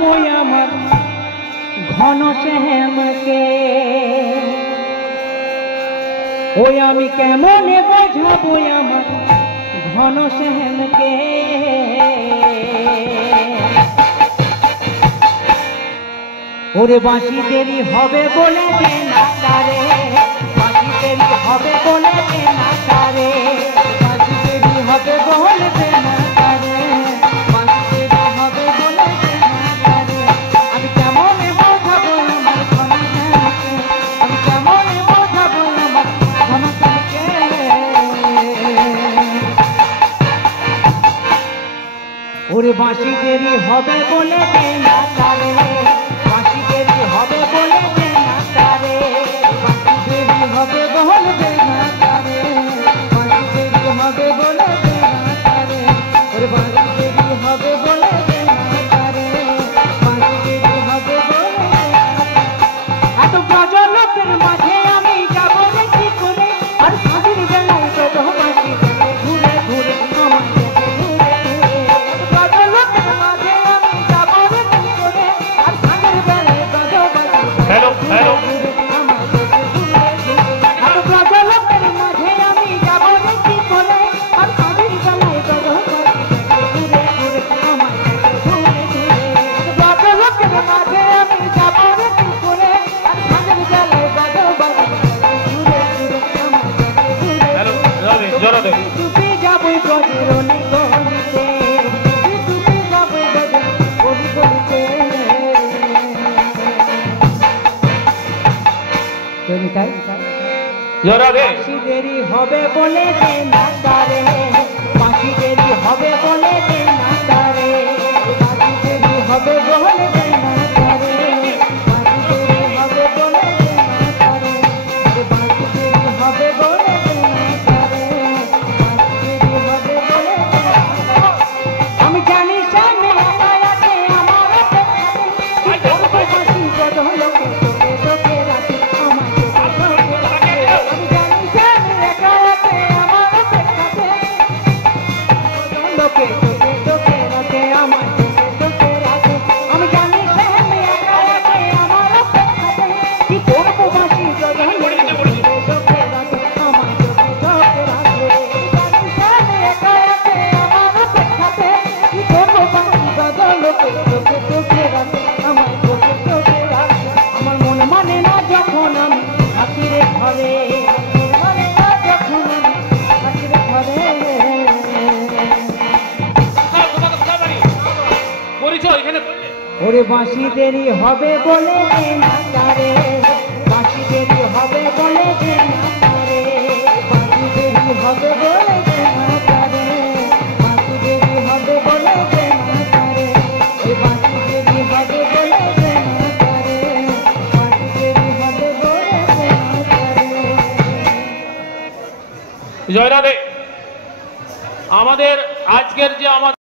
বোঝাবো আমার ঘন শ্যামকে, ওই আমি কেমনে বোঝাবো আমার ঘন শ্যামকে। ওরে বাঁশি দেরি হবে বলে দে না তারে, বাঁশি দেরি হবে বলে দে না তারে, বাঁশি দেরি হবে বলে দে না তারে, বাঁশি দেরি হবে বলে দে না তারে। আমি কেমনে বোঝাবো আমার ঘন শ্যামকে, আমি কেমনে বোঝাবো আমার ঘন শ্যামকে। ওরে বাঁশি দেরি হবে বলে দে না তারে, বাঁশি দেরি হবে বলে দে না তারে, বাঁশি দেরি হবে বলে দে না তারে, বাঁশি দেরি হবে বলে দে না তারে, ওরে বাঁশি দেরি হবে বলে দে না তারে, বাঁশি দেরি হবে বলে দে না। এত গজল লোকের মাঝে আমি যাবো রে কি করে, আর সাঁঝের বেলায় কত বাঁশি দেবে ঘুরে ঘুরে আমার দেবে ঘুরে ঘুরে। গজল লোকের মাঝে আমি যাবো রে কি করে, আর সাঁঝের বেলায় কত বাঁশি হ্যালো হ্যালো আমার দেবে ঘুরে ঘুরে। এত গজল লোকের মাঝে আমি যাবো রে কি করে, আর সাঁঝের বেলায় কত বাঁশি দেবে ঘুরে ঘুরে আমার দেবে ঘুরে ঘুরে। গজল লোকের মাঝে আমি যাবো রে কি করে, আর সাঁঝের বেলায় কত বাঁশি দেবে ঘুরে ঘুরে আমার দেবে ঘুরে হ্যালো ঘুরে। জোরে দে তুমি যাবই গজের অলি গলিতে, তুমি যাবই গজের অলি গলিতে। তাই জোরে দে বাঁশি দেরি হবে বলে দে না তারে, বাঁশি দেরি হবে বলে দে না তারে, বাঁশি দেরি হবে বলে দে না তারে, বাঁশি দেরি হবে বলে দে না তারে, বাঁশি দেরি হবে বলে দে না তারে, বাঁশি দেরি হবে বলে দে না তারে। আমি জানি সামনে আছে আমার অপেক্ষাতে, কি করবো বাঁশি কত লোকে তোকে তোকে রাখে আমার তোকে তোকে রাখে। আমি জানি সামনে আছে আমার অপেক্ষাতে, লোকে তোকে তোকে রাখে আমার তোকে তোকে রাখে। আমি জানি সামনে আছে আমার অপেক্ষাতে, কি করবো বাঁশি কত লোকে তোকে তোকে রাখে আমার তোকে তোকে রাখে। জানি সামনে আছে আমার অপেক্ষাতে, কি করবো বাঁশি কত লোকে তোকে তোকে রাখে আমার তোকে তোকে রাখে। আমার মন মানে না যখন আমি হাতিরে ঘরে, মন মানে না যখন আমি হাতিরে ঘরে। পরিচয় এখানে ওরে বাঁশি দেরি হবে বলে দে না তারে, বাঁশি দেরি হবে বলে দে না তারে, বাঁশি দেরি হবে বলে দে না তারে, বাঁশি দেরি হবে বলে দে না তারে, ওই বাঁশি দেরি হবে বলে দে না তারে, বাঁশি দেরি হবে বলে দে না তারে। জয়রা দে আমাদের আজকের যে আমাদের